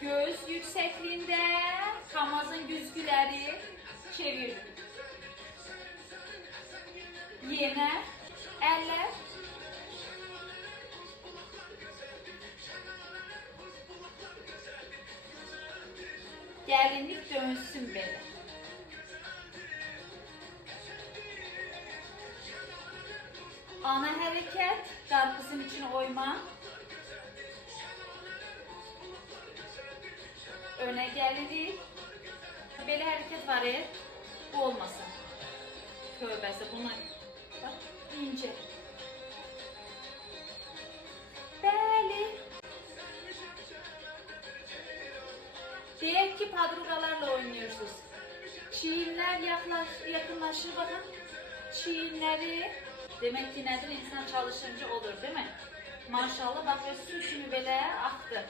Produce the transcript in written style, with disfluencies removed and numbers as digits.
Göz yüksekliğinde kamazın güzgüleri çevir. Yine eller gelinlik dönsün böyle. Ana hareket, qarpızın için oyma. Öne gelirik. Böyle hareket var ya, bu olmasın. Tövbəsi buna bak, ince. Bəli. Deyək ki, padrugalarla oynuyorsunuz. Çiğinler yakınlaşır bakın. Çiğinleri demek ki nedir? İnsan çalışınca olur değil mi? Maşallah bak su kimi belə aktı.